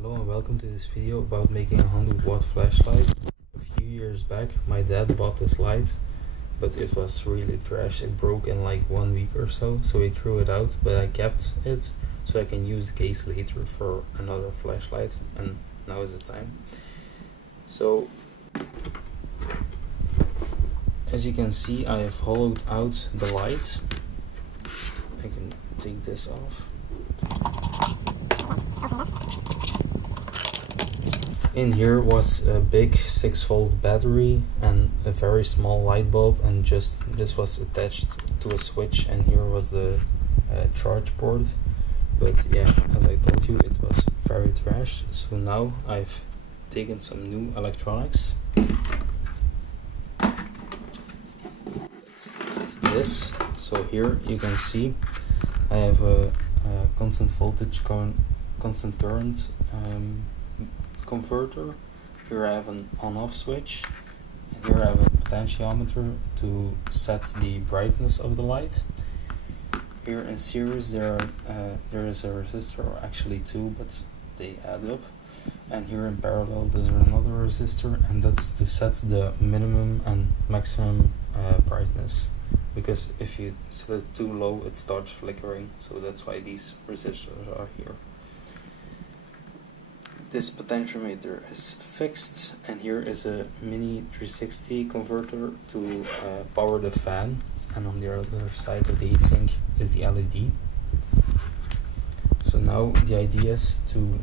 Hello and welcome to this video about making a 100-watt flashlight. A few years back my dad bought this light, but it was really trash. It broke in like 1 week or so he threw it out, but I kept it so I can use the case later for another flashlight, and now is the time. So as you can see, I have hollowed out the light. I can take this off. In here was a big 6-volt battery and a very small light bulb, and just this was attached to a switch, and here was the charge port. But yeah, as I told you, it was very trash. So now I've taken some new electronics. It's this. So here you can see I have a constant voltage constant current converter. Here I have an on-off switch, and here I have a potentiometer to set the brightness of the light. Here in series there is a resistor, or actually two, but they add up. And here in parallel there's another resistor, and that's to set the minimum and maximum brightness, because if you set it too low it starts flickering, so that's why these resistors are here. This potentiometer is fixed, and here is a mini 360 converter to power the fan, and on the other side of the heatsink is the LED. So now the idea is to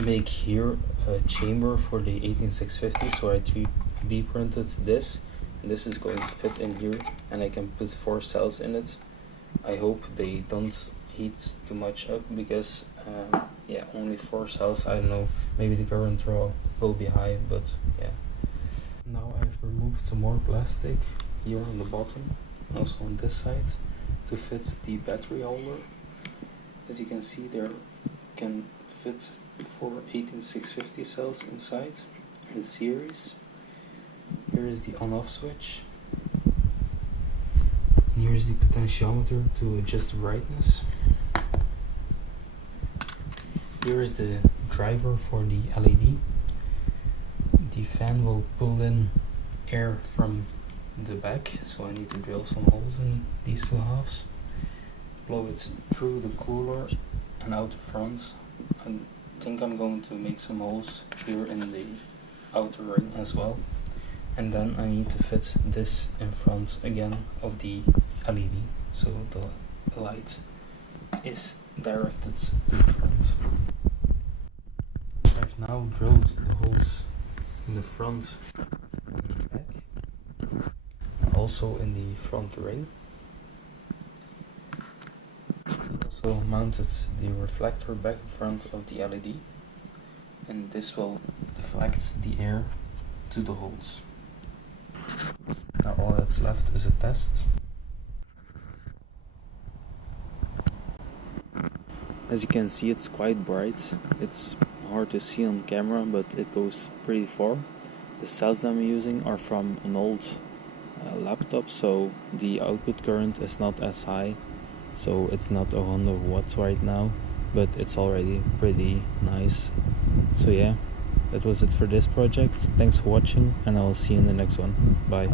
make here a chamber for the 18650, so I 3D printed this, and this is going to fit in here, and I can put 4 cells in it. I hope they don't heat too much up, because yeah, only 4 cells, I don't know, maybe the current draw will be high, but yeah. Now I've removed some more plastic here on the bottom, also on this side, to fit the battery holder. As you can see, there can fit 4 18650 cells inside in series. Here is the on-off switch. And here's the potentiometer to adjust the brightness. Here is the driver for the LED. The fan will pull in air from the back, so I need to drill some holes in these two halves. Blow it through the cooler and out the front. I think I'm going to make some holes here in the outer ring as well. And then I need to fit this in front again of the LED, so the light is directed to the front. I've now drilled the holes in the front and the back, and also in the front ring. Also mounted the reflector back in front of the LED, and this will deflect the air to the holes. Now all that's left is a test. As you can see, it's quite bright. It's hard to see on camera, but it goes pretty far. The cells that I'm using are from an old laptop, so the output current is not as high, so it's not 100 watts right now, but it's already pretty nice. So yeah, that was it for this project. Thanks for watching, and I will see you in the next one. Bye.